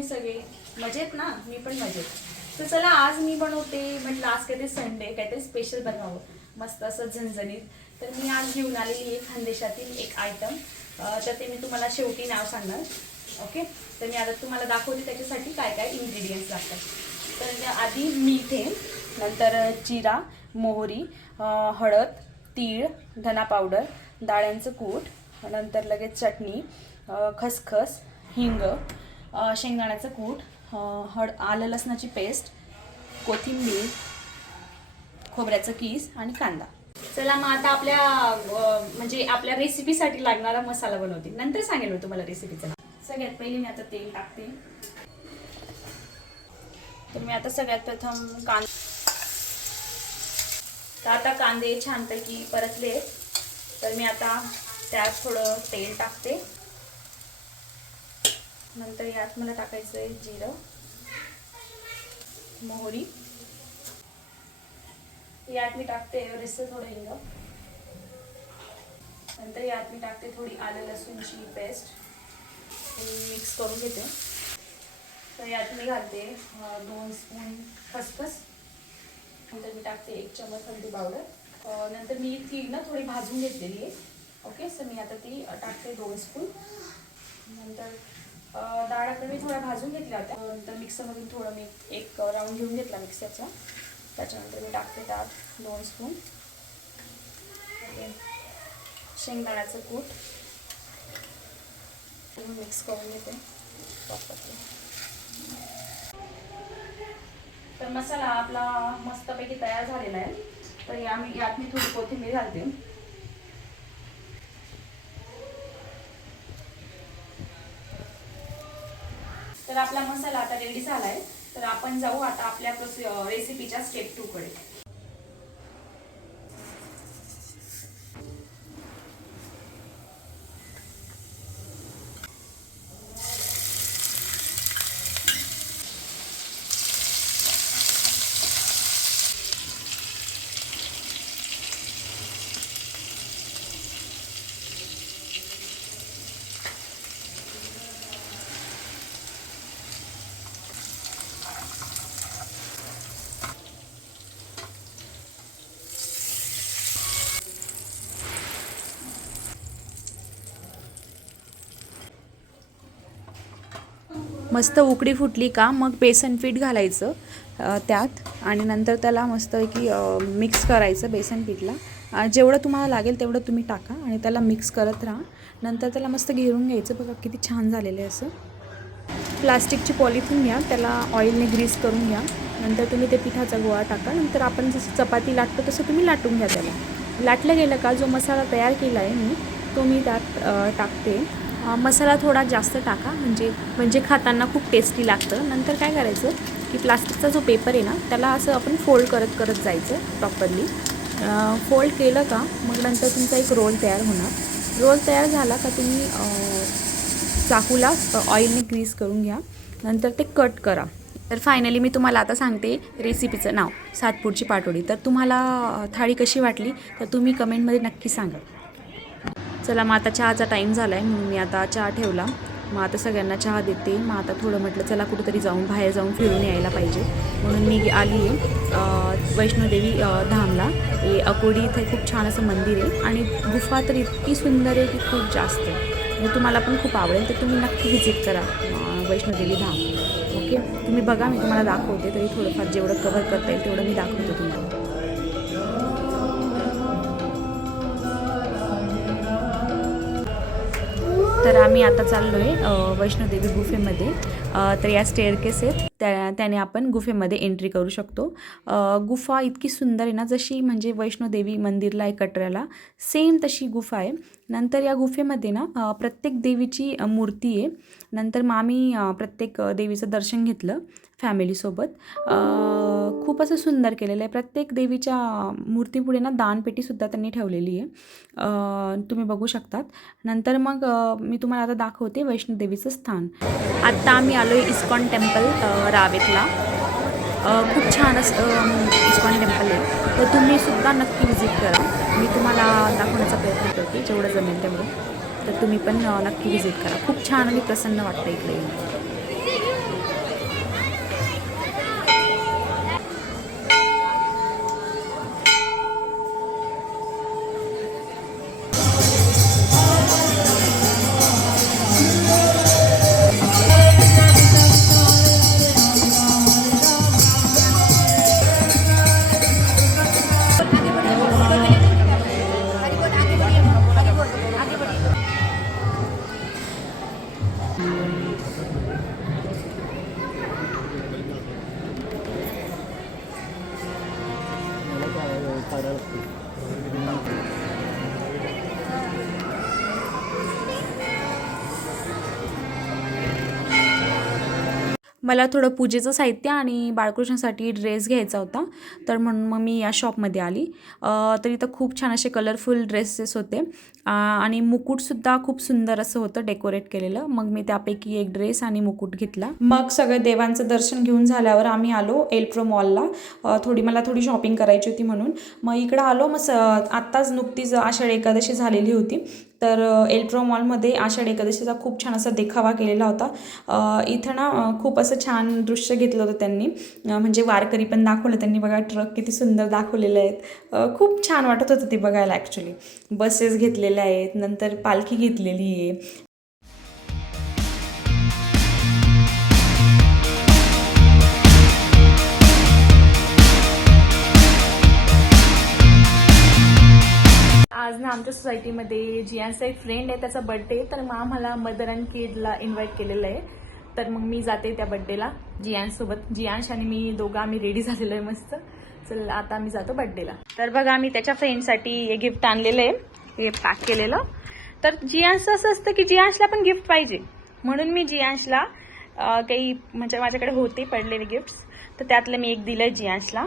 तुम्ही सगळे मजेत ना? मी पण मजेत. तर चला आज मी बनवते, म्हटलं आज काहीतरी संडे काहीतरी स्पेशल बनवावं मस्त असं झणझणीत. तर मी आज घेऊन आलेली आहे खानदेशातील एक आयटम. तर ते मी तुम्हाला शेवटी नाव सांगणार. ओके, तर मी आता तुम्हाला दाखवते त्याच्यासाठी काय काय इन्ग्रेडियंट्स लागतात. तर आधी मीठ आहे, नंतर जिरा, मोहरी, हळद, तीळ, धना पावडर, डाळ्यांचं कूट, नंतर लगेच चटणी, खसखस, हिंग, शेंगदाण्याचं कूट, आलं लसणाची पेस्ट, कोथिंबीर, खोबऱ्याचं कीस आणि कांदा. चला मग आता म्हणजे आपल्या रेसिपीसाठी लागणारा मसाला बनवते, नंतर सांगेल मी तुम्हाला रेसिपीचं नाव. सगळ्यात पहिले मी आता तेल टाकते. तर मी आता सगळ्यात प्रथम तर आता कांदे छानपैकी परतले, तर मी आता त्यात थोडं तेल टाकते. नंतर यात मला टाकायचं आहे जिरं, मोहरी, यात मी टाकते एव्हरेस्टचं थोडं हिंग, नंतर यात मी टाकते थोडी आलं लसूणची पेस्ट, मिक्स करून घेते. तर यात मी घालते 2 स्पून खसखस, नंतर मी टाकते 1 चमच हळदी पावडर, नंतर मी ती ना थोडी भाजून घेतलेली आहे. ओके, सो मी आता ती टाकते 2 स्पून. नंतर डाळ आता मी थोड्या भाजून घेतल्या होत्या, नंतर मिक्सरमधून थोडं मी एक राऊंड घेऊन घेतला मिक्सरचा. त्याच्यानंतर मी टाकते त्यात 2 स्पून. ओके, शेंगदाण्याचं कूट मिक्स करून घेते. तर मसाला आपला मस्तपैकी तयार झालेला आहे. तर यात मी थोडी कोथिंबीर घालते. तर आपला मसाला आता रेडी झाला आहे. तर आपण जाऊ आता आपल्या रेसिपीच्या स्टेप 2 कडे. मस्त उकडी फुटली का मग बेसन पीठ घालायचं त्यात, आणि नंतर त्याला मस्तपैकी मिक्स करायचं बेसन पीठला. जेवढं तुम्हाला लागेल तेवढं तुम्ही टाका आणि त्याला मिक्स करत राहा. नंतर त्याला मस्त घेरून घ्यायचं. बघा किती छान झालेलं आहे. असं प्लास्टिकची पॉलिथिन घ्या, त्याला ऑइलने ग्रीस करून घ्या. नंतर तुम्ही ते पिठाचा गोळा टाका. नंतर आपण जसं चपाती लाटतो तसं तुम्ही लाटून घ्या. त्याला लाटलं गेलं का जो मसाला तयार केला आहे तो मी त्यात टाकते. मसाला थोडा जास्त टाका, म्हणजे खाताना खूप टेस्टी लागतं. नंतर काय करायचं की प्लास्टिकचा जो पेपर आहे ना त्याला असं आपण फोल्ड करत जायचं प्रॉपरली. फोल्ड केलं का मग नंतर तुमचा एक रोल तयार होणार. रोल तयार झाला का तुम्ही चाकूला ऑइलने ग्रीस करून घ्या. नंतर ते कट करा. तर फायनली मी तुम्हाला आता सांगते रेसिपीचं नाव, सातपुरची पाटोडी. तर तुम्हाला थाळी कशी वाटली तर तुम्ही कमेंटमध्ये नक्की सांगा. चला मग आता चहाचा टाईम झाला आहे म्हणून मी आता चहा ठेवला. मग आता सगळ्यांना चहा देते. मग आता थोडं म्हटलं चला कुठेतरी बाहेर जाऊन फिरून यायला पाहिजे, म्हणून मी आली आहे वैष्णोदेवी धामला. हे अकोडी इथे खूप छान असं मंदिर आहे आणि गुफा तर इतकी सुंदर आहे की खूप जास्त. म्हणजे तुम्हाला पण खूप आवडेल, तर तुम्ही नक्की व्हिजिट करा वैष्णोदेवी धाम. ओके, तुम्ही बघा, मी तुम्हाला दाखवते. तरी थोडंफार जेवढं कव्हर करता येईल तेवढं मी दाखवते तुम्हाला. तर आम्ही आता चाललो आहे वैष्णोदेवी गुफेमध्ये. तर या स्टेअरकेस आहेत, त्याने आपण गुफेमध्ये एंट्री करू शकतो. गुफा इतकी सुंदर आहे ना, जशी म्हणजे वैष्णोदेवी मंदिरला आहे कटऱ्याला सेम तशी गुफा आहे. नंतर या गुफेमध्ये ना प्रत्येक देवीची मूर्ती आहे. नंतर मग आम्ही प्रत्येक देवीचं दर्शन घेतलं फॅमिलीसोबत. खूप असं सुंदर केलेलं आहे. प्रत्येक देवीच्या मूर्तीपुढे ना दानपेटीसुद्धा त्यांनी ठेवलेली आहे, तुम्ही बघू शकतात. नंतर मग मी तुम्हाला आता दाखवते वैष्णोदेवीचं स्थान. आत्ता आम्ही आलो आहे इस्कॉन टेम्पल रावेतला. खूप छान असं इस्कॉन टेम्पल आहे, तर तुम्हीसुद्धा नक्की व्हिजिट करा. मी तुम्हाला दाखवण्याचा प्रयत्न करते जेवढं जमेल तेवढं. तर तुम्ही पण नक्की व्हिजिट करा. खूप छान आणि प्रसन्न वाटतं इकडे. मला थोडं पूजेचं साहित्य आणि बाळकृष्णासाठी ड्रेस घ्यायचा होता, तर म्हणून मग मी या शॉपमध्ये आली. तर इथं खूप छान असे कलरफुल ड्रेसेस होते आणि मुकुटसुद्धा खूप सुंदर असं होतं डेकोरेट केलेलं. मग मी त्यापैकी एक ड्रेस आणि मुकुट घेतला. मग सगळे देवांचं दर्शन घेऊन झाल्यावर आम्ही आलो एल्प्रो मॉलला. मला थोडी शॉपिंग करायची होती म्हणून मग इकडं आलो. मग आत्ताच नुकतीच आषाढ एकादशी झालेली होती, तर एल्प्रो मॉलमध्ये आषाढ एकादशीचा खूप छान असा देखावा केलेला होता. इथं ना खूप असं छान दृश्य घेतलं होतं त्यांनी, म्हणजे वारकरी पण दाखवलं त्यांनी. बघा ट्रक किती सुंदर दाखवलेले आहेत. खूप छान वाटत होतं ते बघायला. ॲक्च्युली बसेस घेतलेल्या आहेत, नंतर पालखी घेतलेली आहे. आज ना आमच्या सोसायटीमध्ये जियांचा एक फ्रेंड आहे, त्याचा बड्डे, तर मग आम्हाला मदर अँड किडला इन्व्हाइट केलेलं आहे. तर मग मी जाते त्या बड्डेला जियांसोबत. जियांश आणि मी दोघं आम्ही रेडी झालेलो आहे मस्त. चल आता आम्ही जातो बड्डेला. तर बघा आम्ही त्याच्या फ्रेंडसाठी हे गिफ्ट आणलेलं आहे, हे पॅक केलेलं. तर जियांशचं असं असतं की जियांशला पण गिफ्ट पाहिजे, म्हणून मी जियांशला काही म्हणजे माझ्याकडे होते पडलेले गिफ्ट्स, तर त्यातलं मी एक दिलं जियांशला.